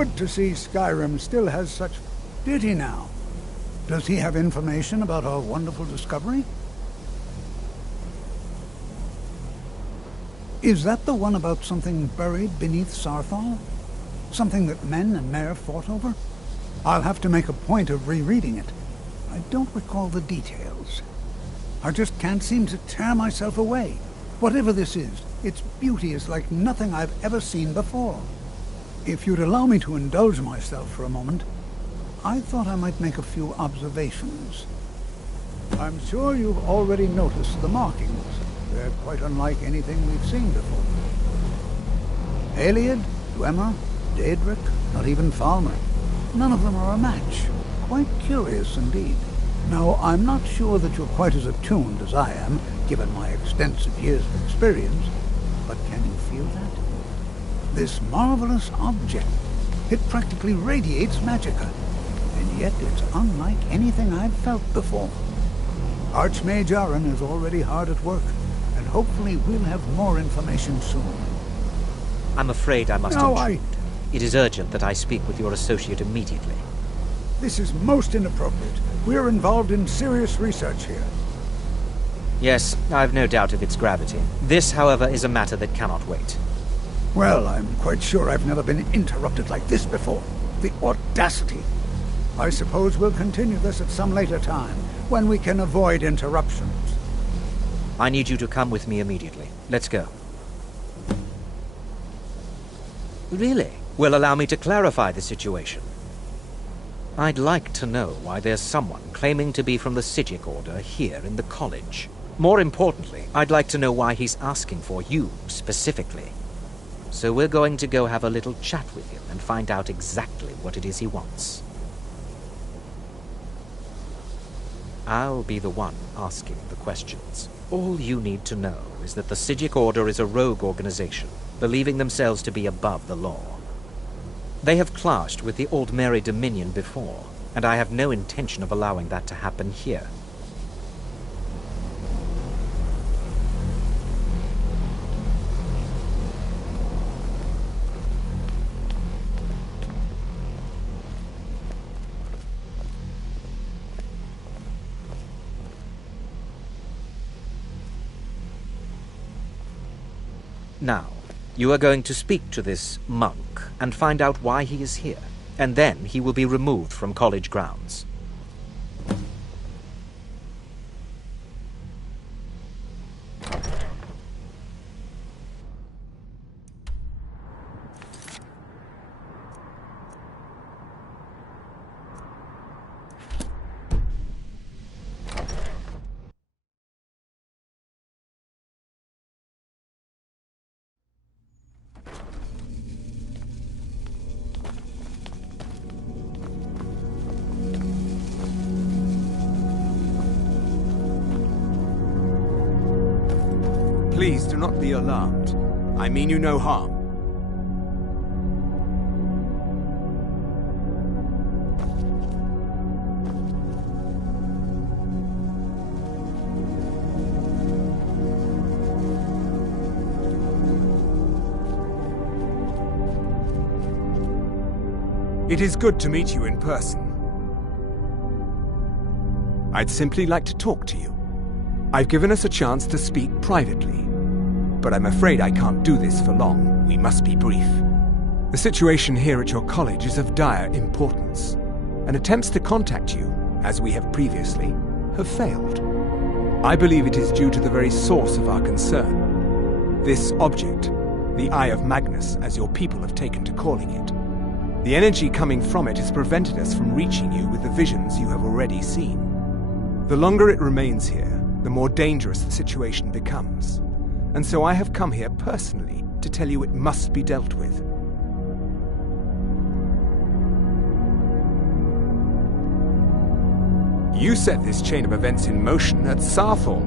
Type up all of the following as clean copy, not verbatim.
good to see Skyrim still has such... Did he now? Does he have information about our wonderful discovery? Is that the one about something buried beneath Sarthal? Something that men and Mare fought over? I'll have to make a point of rereading it. I don't recall the details. I just can't seem to tear myself away. Whatever this is, its beauty is like nothing I've ever seen before. If you'd allow me to indulge myself for a moment, I thought I might make a few observations. I'm sure you've already noticed the markings. They're quite unlike anything we've seen before. Aliad, Dwemer, Daedric, not even Falmer. None of them are a match. Quite curious indeed. Now, I'm not sure that you're quite as attuned as I am, given my extensive years of experience, but can you feel that? This marvelous object, it practically radiates magicka, and yet it's unlike anything I've felt before. Archmage Aaron is already hard at work, and hopefully we'll have more information soon. I'm afraid I must intrude. It is urgent that I speak with your associate immediately. This is most inappropriate. We're involved in serious research here. Yes, I've no doubt of its gravity. This, however, is a matter that cannot wait. Well, I'm quite sure I've never been interrupted like this before. The audacity. I suppose we'll continue this at some later time, when we can avoid interruptions. I need you to come with me immediately. Let's go. Really? Well, allow me to clarify the situation. I'd like to know why there's someone claiming to be from the Psijic Order here in the college. More importantly, I'd like to know why he's asking for you, specifically. So we're going to go have a little chat with him and find out exactly what it is he wants. I'll be the one asking the questions. All you need to know is that the Psijic Order is a rogue organization, believing themselves to be above the law. They have clashed with the Old Mary Dominion before, and I have no intention of allowing that to happen here. Now, you are going to speak to this monk and find out why he is here, and then he will be removed from college grounds. Please do not be alarmed. I mean you no harm. It is good to meet you in person. I'd simply like to talk to you. I've given us a chance to speak privately, but I'm afraid I can't do this for long. We must be brief. The situation here at your college is of dire importance, and attempts to contact you, as we have previously, have failed. I believe it is due to the very source of our concern. This object, the Eye of Magnus, as your people have taken to calling it. The energy coming from it has prevented us from reaching you with the visions you have already seen. The longer it remains here, the more dangerous the situation becomes. And so I have come here personally to tell you it must be dealt with. You set this chain of events in motion at Sarthal.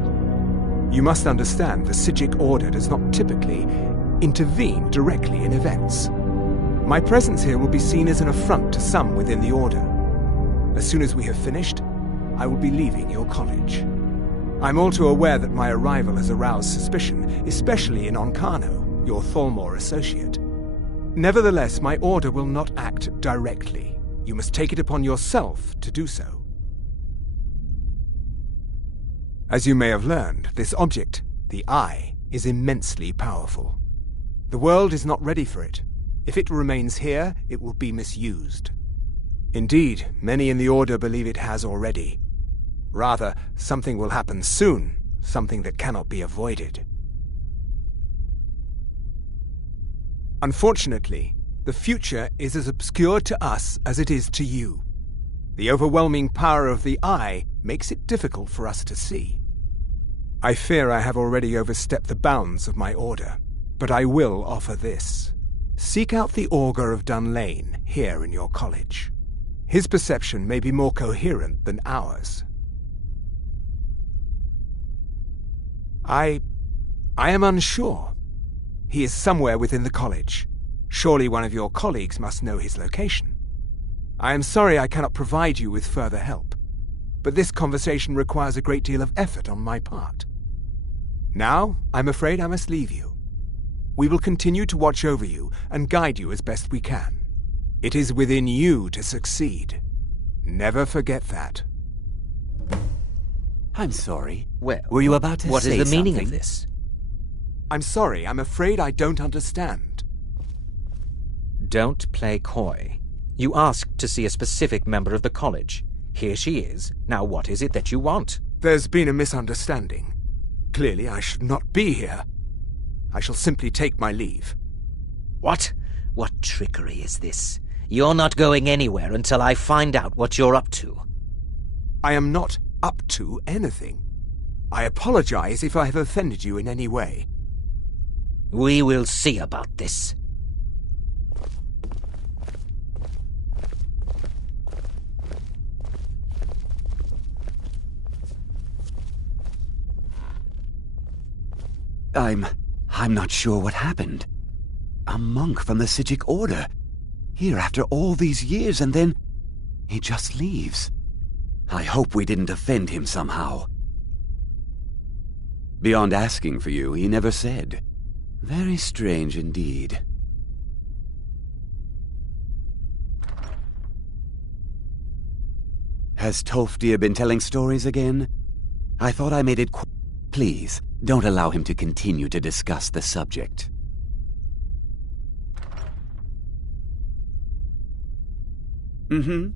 You must understand the Psijic Order does not typically intervene directly in events. My presence here will be seen as an affront to some within the Order. As soon as we have finished, I will be leaving your college. I'm all too aware that my arrival has aroused suspicion, especially in Oncano, your Thalmor associate. Nevertheless, my order will not act directly. You must take it upon yourself to do so. As you may have learned, this object, the Eye, is immensely powerful. The world is not ready for it. If it remains here, it will be misused. Indeed, many in the Order believe it has already. Rather, something will happen soon, something that cannot be avoided. Unfortunately, the future is as obscure to us as it is to you. The overwhelming power of the Eye makes it difficult for us to see. I fear I have already overstepped the bounds of my order, but I will offer this. Seek out the Augur of Dunlane here in your college. His perception may be more coherent than ours. I am unsure. He is somewhere within the college. Surely one of your colleagues must know his location. I am sorry I cannot provide you with further help, but this conversation requires a great deal of effort on my part. Now, I'm afraid I must leave you. We will continue to watch over you and guide you as best we can. It is within you to succeed. Never forget that. I'm sorry. Well, were you about to say what is the meaning of something? this? I'm sorry, I'm afraid I don't understand. Don't play coy. You asked to see a specific member of the college. Here she is. Now what is it that you want? There's been a misunderstanding. Clearly I should not be here. I shall simply take my leave. What? What trickery is this? You're not going anywhere until I find out what you're up to. I am not up to anything. I apologize if I have offended you in any way. We will see about this. I'm not sure what happened. A monk from the Sijic Order. Here after all these years, and then he just leaves. I hope we didn't offend him somehow. Beyond asking for you, he never said. Very strange indeed. Has Toftir been telling stories again? I thought I made it Please, don't allow him to continue to discuss the subject. Mm-hmm.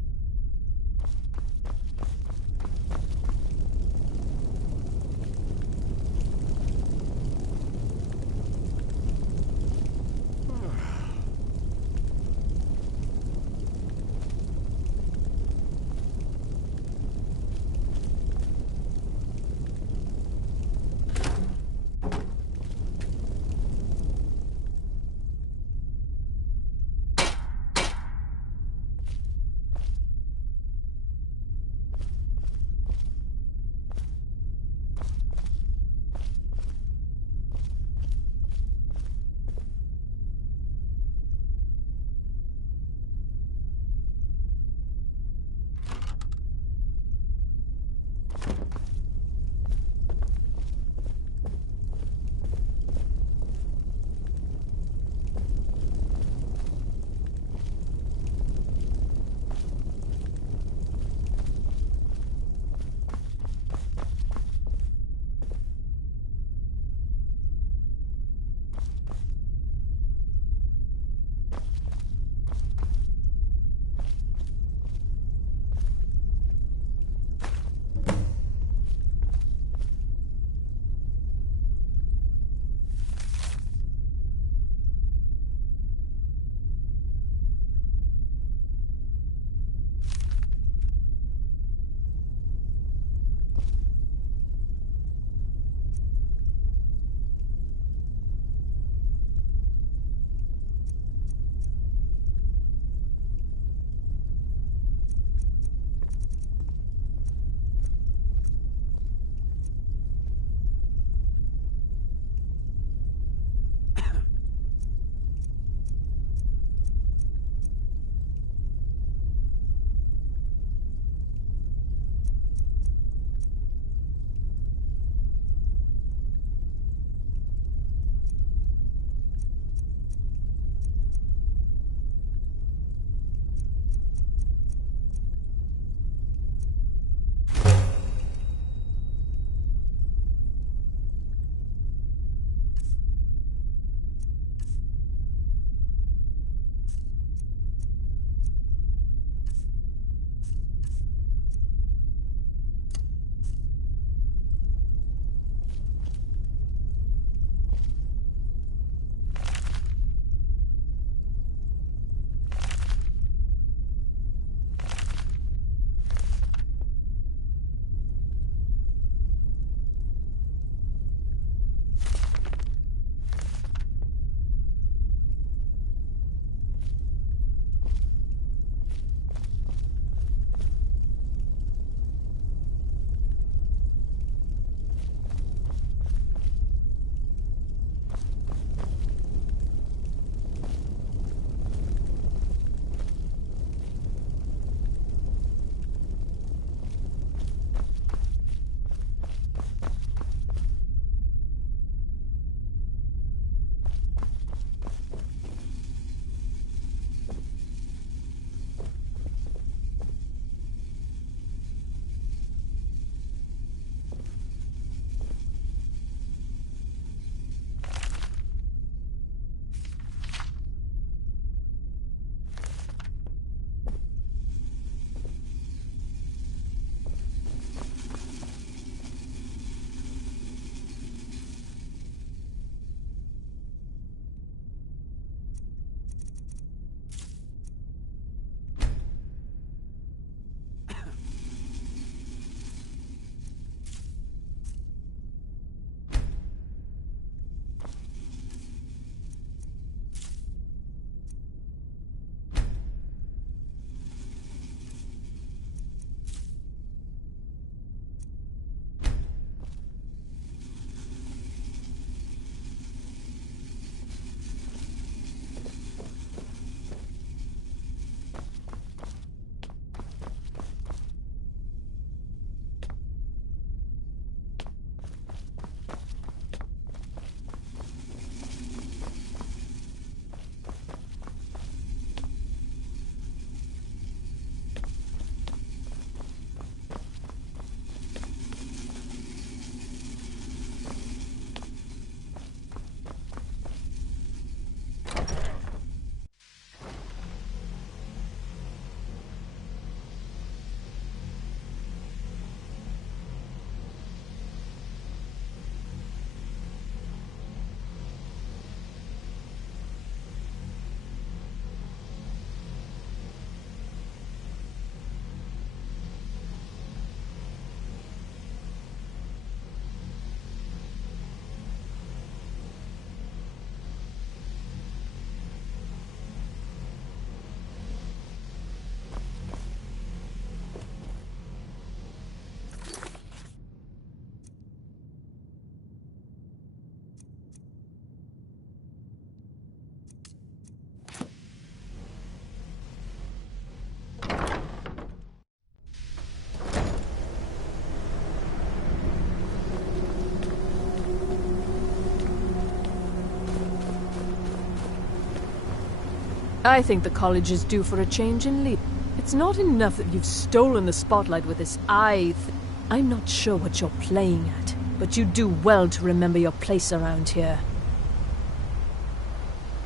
I think the college is due for a change in lead. It's not enough that you've stolen the spotlight with this I'm not sure what you're playing at, but you do well to remember your place around here.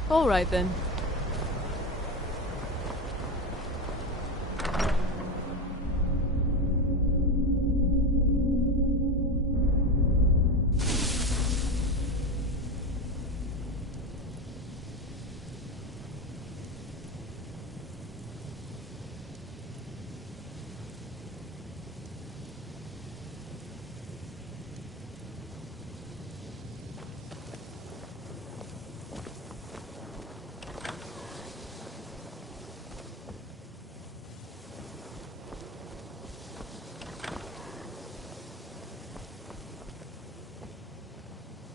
All right, then.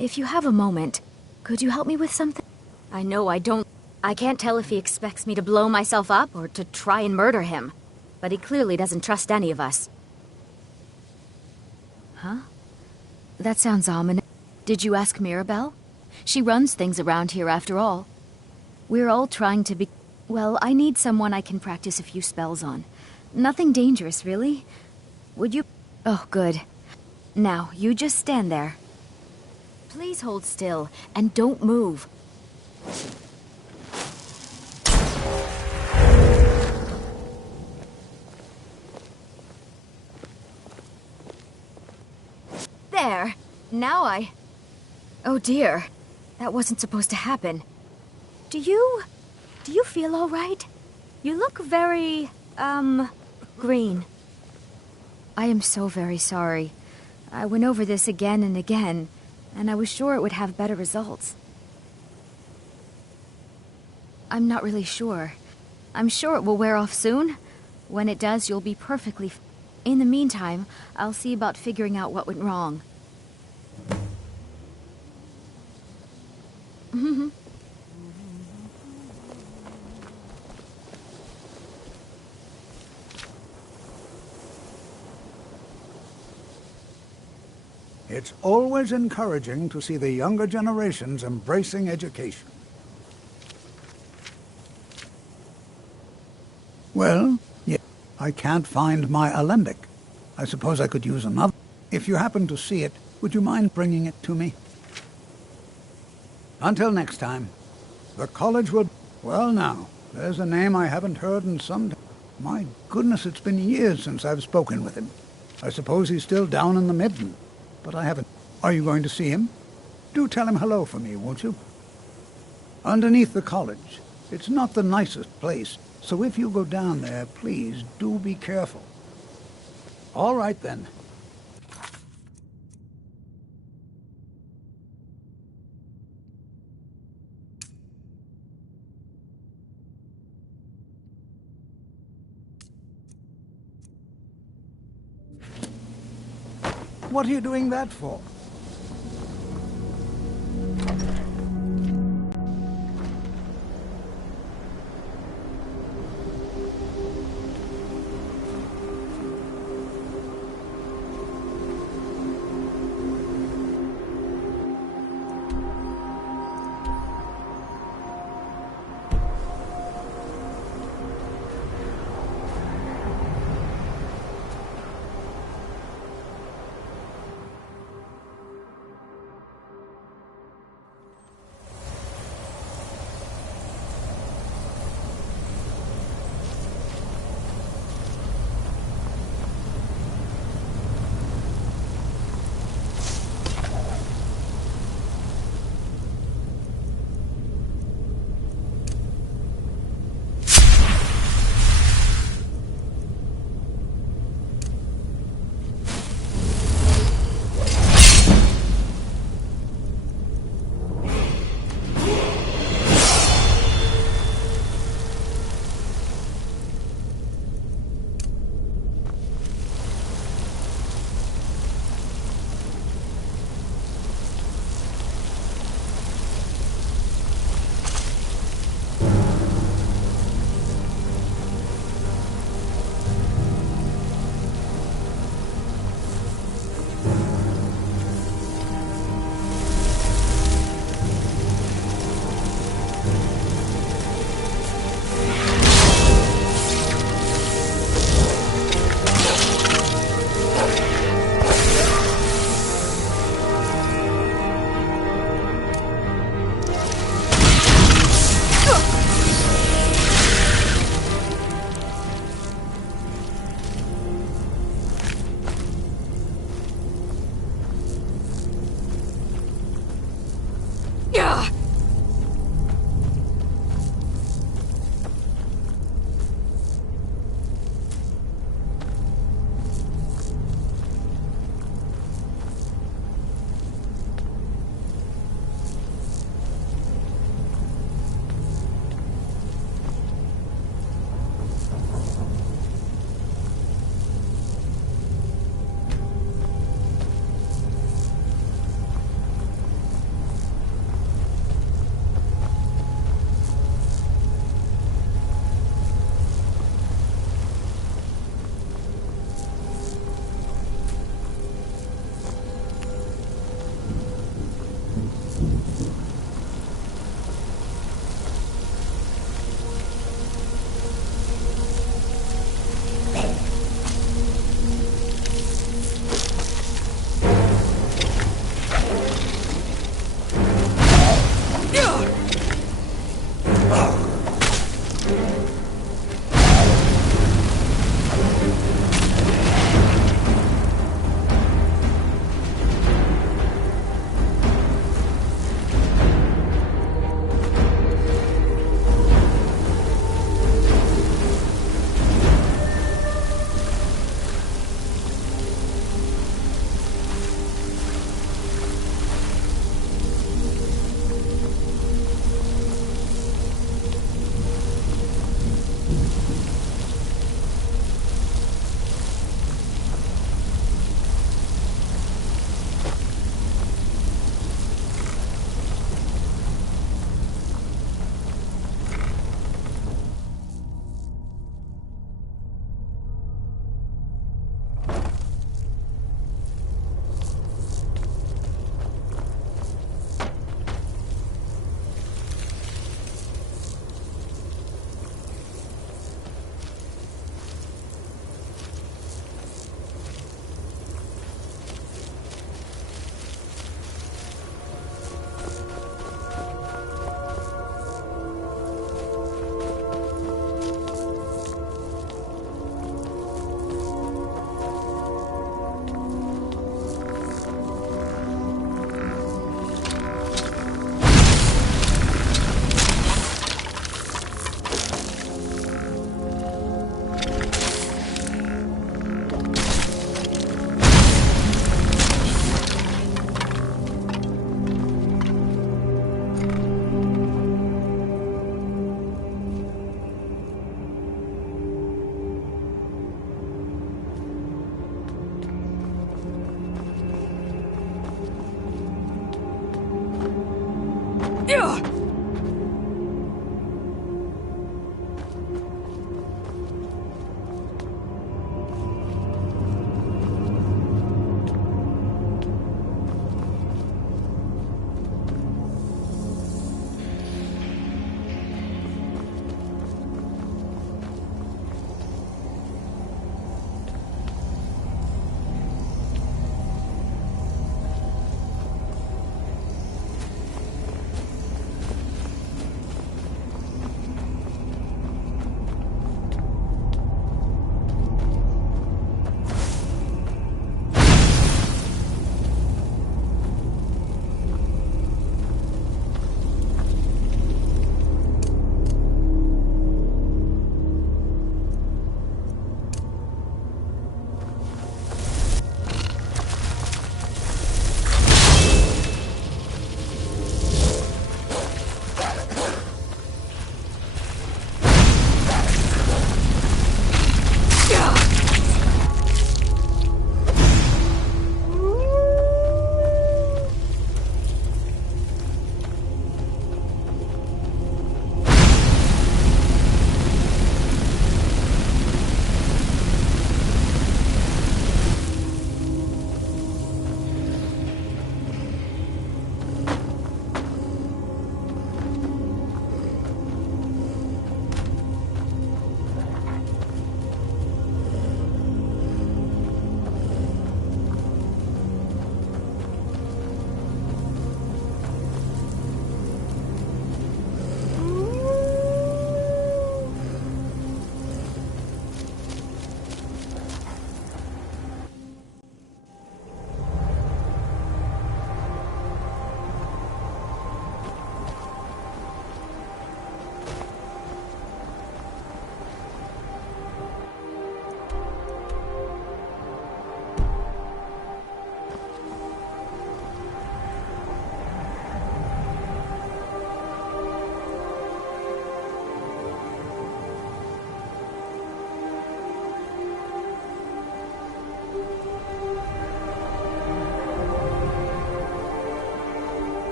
If you have a moment, could you help me with something? I know I can't tell if he expects me to blow myself up or to try and murder him. But he clearly doesn't trust any of us. Huh? That sounds ominous. Did you ask Mirabelle? She runs things around here after all. We're all trying to be... Well, I need someone I can practice a few spells on. Nothing dangerous, really. Would you... Oh, good. Now, you just stand there. Please hold still, and don't move. There. Now Oh dear. That wasn't supposed to happen. Do you feel all right? You look very, green. I am so very sorry. I went over this again and again, and I was sure it would have better results. I'm not really sure. I'm sure it will wear off soon. When it does, you'll be perfectly In the meantime, I'll see about figuring out what went wrong. It's always encouraging to see the younger generations embracing education. Well, yeah, I can't find my alembic. I suppose I could use another. If you happen to see it, would you mind bringing it to me? Until next time, the college will... Well now, there's a name I haven't heard in some time. My goodness, it's been years since I've spoken with him. I suppose he's still down in the Midland. But I haven't. Are you going to see him? Do tell him hello for me, won't you? Underneath the college. It's not the nicest place, so if you go down there, please do be careful. All right, then. What are you doing that for?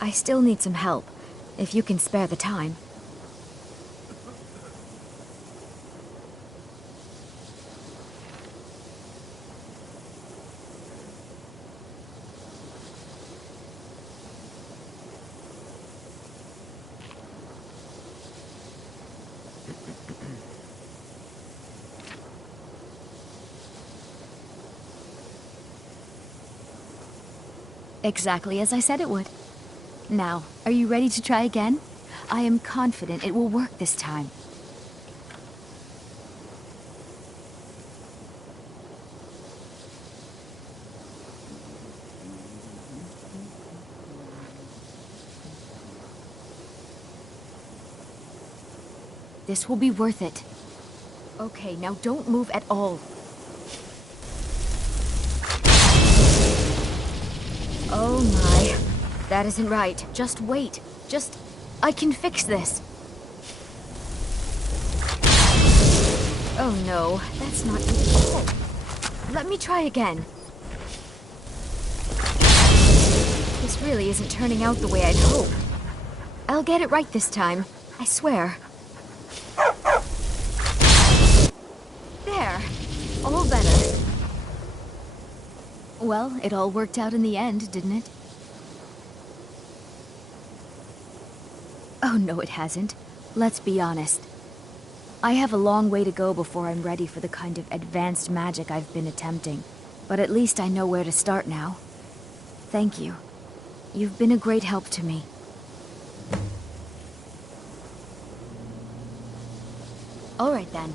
I still need some help, if you can spare the time. Exactly as I said it would. Now, are you ready to try again? I am confident it will work this time. This will be worth it. Okay, now don't move at all. Oh my. That isn't right. Just wait. I can fix this. Oh no, that's not good at all. Let me try again. This really isn't turning out the way I'd hope. I'll get it right this time. I swear. There. All better. Well, it all worked out in the end, didn't it? Oh, no, it hasn't. Let's be honest. I have a long way to go before I'm ready for the kind of advanced magic I've been attempting. But at least I know where to start now. Thank you. You've been a great help to me. All right, then.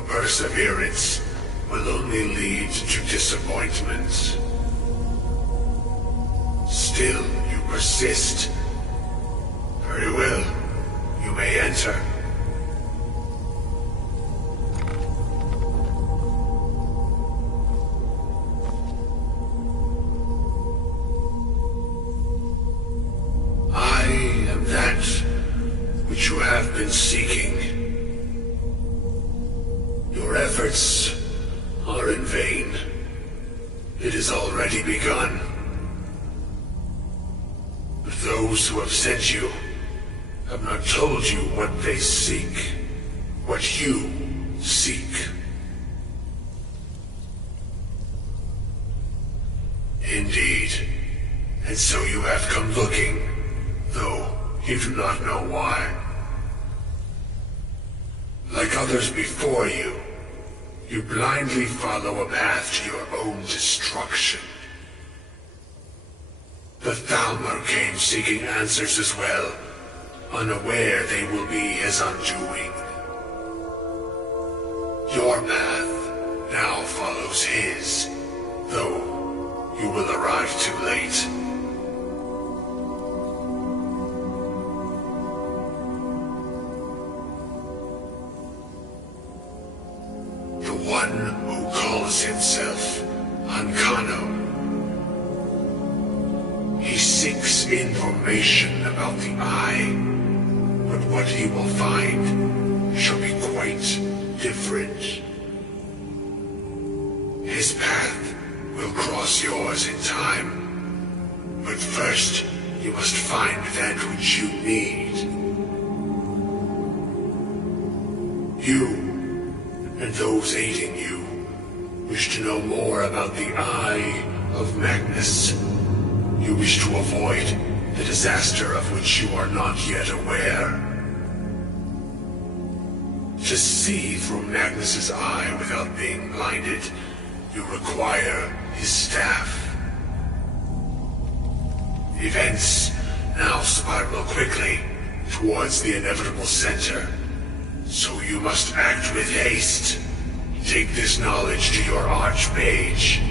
Your perseverance will only lead to disappointment. Still, you persist. Very well. You may enter. I am that which you have been seeking. Your efforts are in vain. It has already begun. But those who have sent you have not told you what they seek, what you seek. Indeed. And so you have come looking, though you do not know why. Like others before you, you blindly follow a path to your own destruction. The Thalmor came seeking answers as well, unaware they will be his undoing. Your path now follows his, though you will arrive too late. The one who calls himself Ankano. He seeks information about the Eye, but what he will find shall be quite different. His path will cross yours in time, but first you must find that which you need. You, and those aiding you, wish to know more about the Eye of Magnus. You wish to avoid the disaster of which you are not yet aware. To see through Magnus's eye without being blinded, you require his staff. Events now spiral quickly towards the inevitable center, so you must act with haste. Take this knowledge to your Archmage.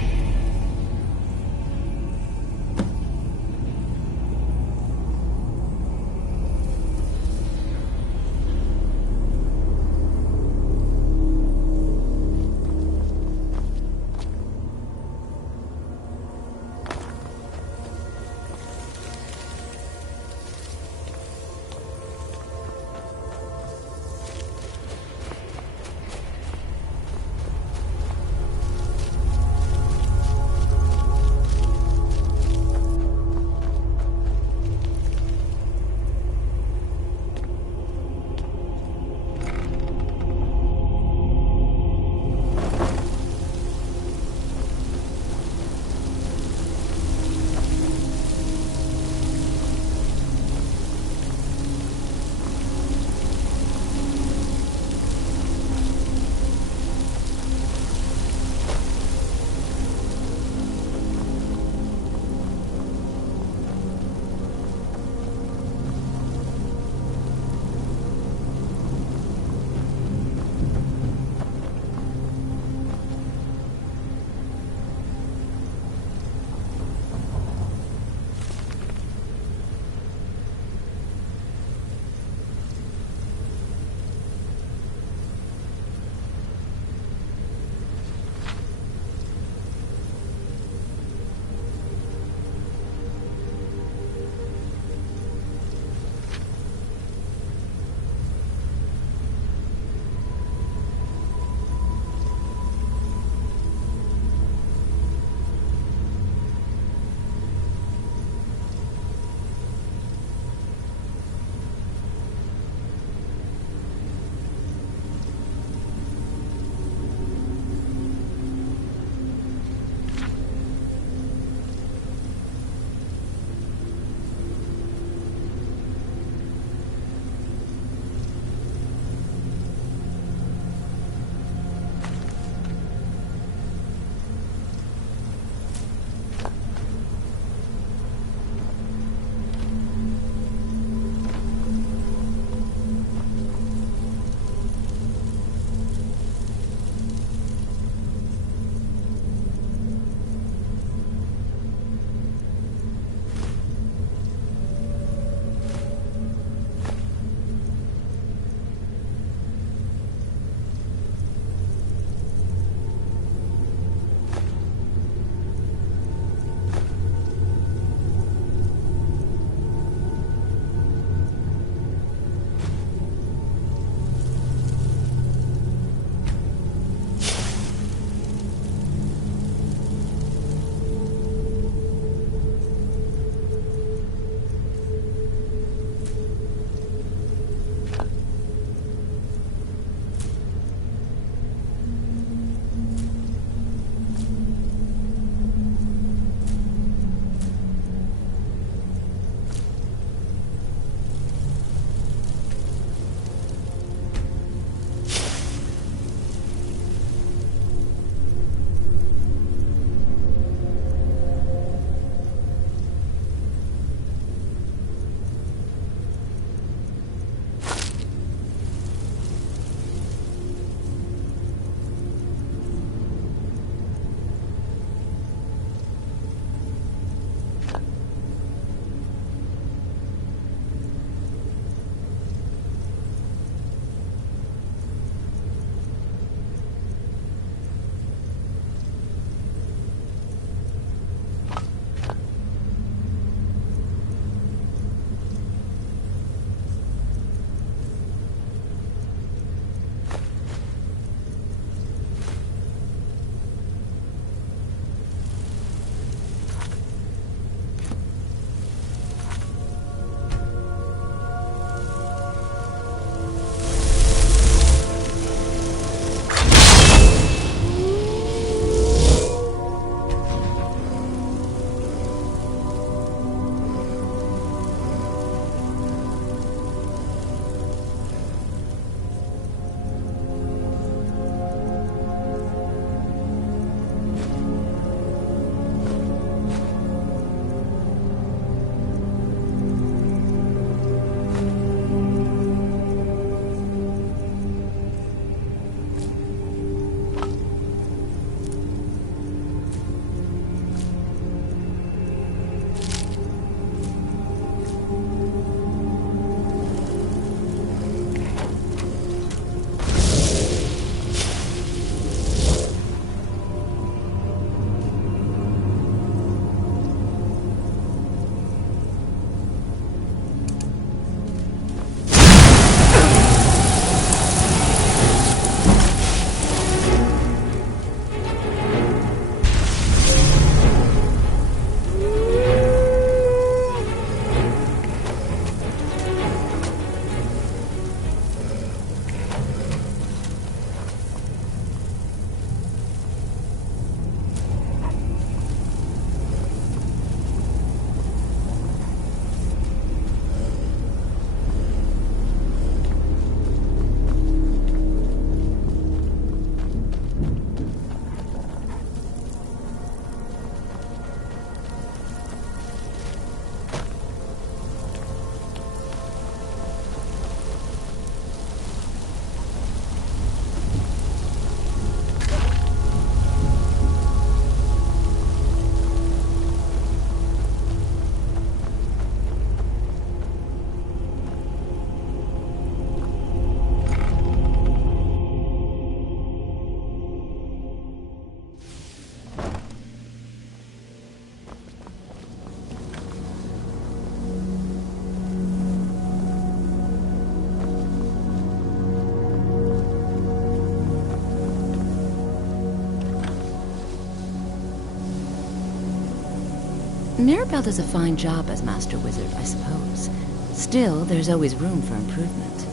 Mirabelle does a fine job as Master Wizard, I suppose. Still, there's always room for improvement.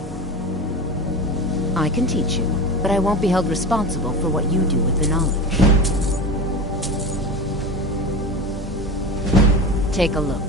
I can teach you, but I won't be held responsible for what you do with the knowledge. Take a look.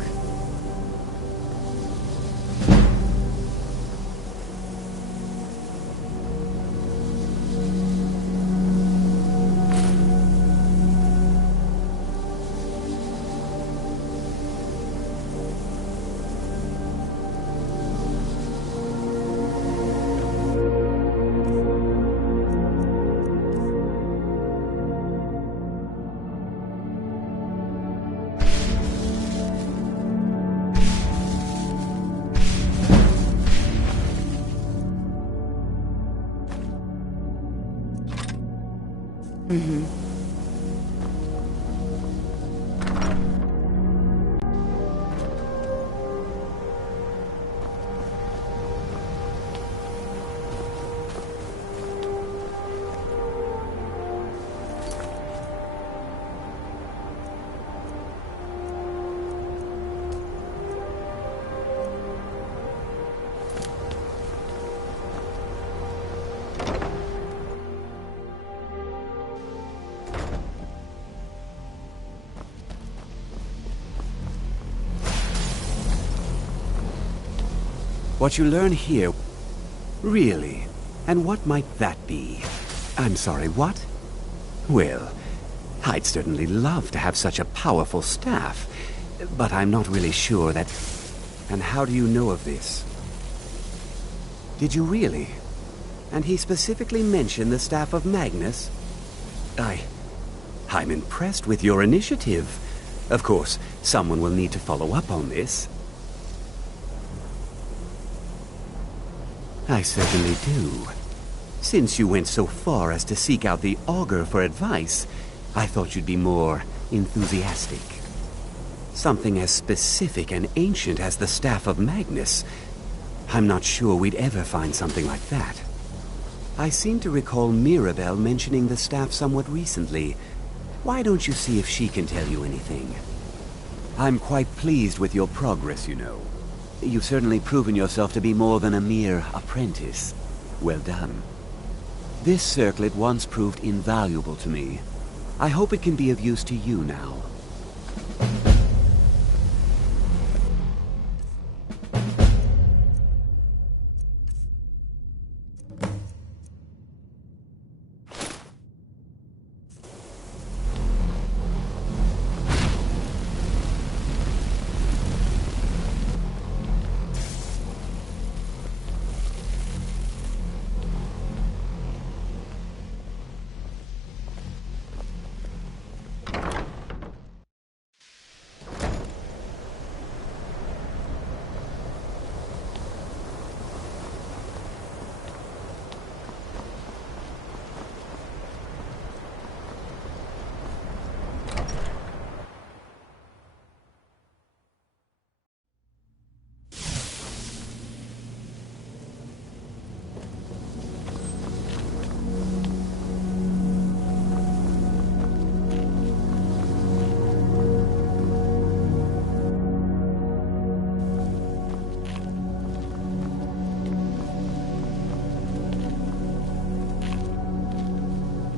What you learn here... Really? And what might that be? I'm sorry, what? Well, I'd certainly love to have such a powerful staff, but I'm not really sure that... And how do you know of this? Did you really? And he specifically mentioned the staff of Magnus? I'm impressed with your initiative. Of course, someone will need to follow up on this. I certainly do. Since you went so far as to seek out the Augur for advice, I thought you'd be more enthusiastic. Something as specific and ancient as the Staff of Magnus. I'm not sure we'd ever find something like that. I seem to recall Mirabelle mentioning the staff somewhat recently. Why don't you see if she can tell you anything? I'm quite pleased with your progress, you know. You've certainly proven yourself to be more than a mere apprentice. Well done. This circlet once proved invaluable to me. I hope it can be of use to you now.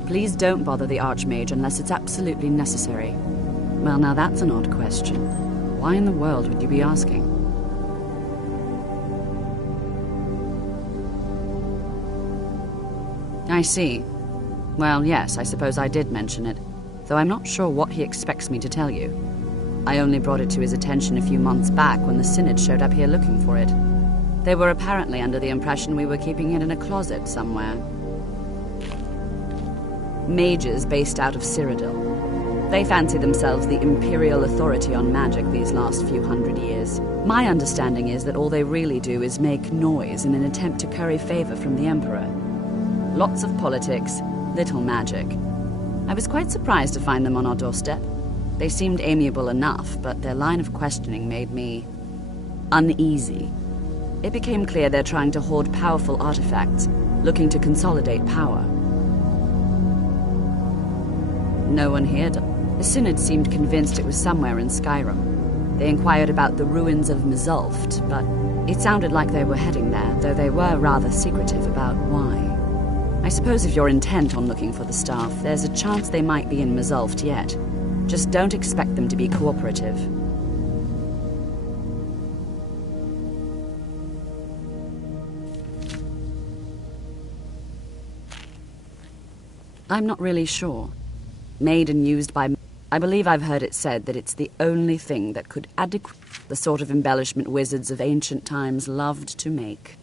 Please don't bother the Archmage unless it's absolutely necessary. Well, now that's an odd question. Why in the world would you be asking? I see. Well, yes, I suppose I did mention it, though I'm not sure what he expects me to tell you. I only brought it to his attention a few months back when the Synod showed up here looking for it. They were apparently under the impression we were keeping it in a closet somewhere. Mages based out of Cyrodiil. They fancy themselves the imperial authority on magic these last few hundred years. My understanding is that all they really do is make noise in an attempt to curry favor from the Emperor. Lots of politics, little magic. I was quite surprised to find them on our doorstep. They seemed amiable enough, but their line of questioning made me uneasy. It became clear they're trying to hoard powerful artifacts, looking to consolidate power. No one here does. The Synod seemed convinced it was somewhere in Skyrim. They inquired about the ruins of Mzulft, but it sounded like they were heading there, though they were rather secretive about why. I suppose if you're intent on looking for the staff, there's a chance they might be in Mzulft yet. Just don't expect them to be cooperative. I'm not really sure. Made and used by... I believe I've heard it said that it's the only thing that could adequate the sort of embellishment wizards of ancient times loved to make.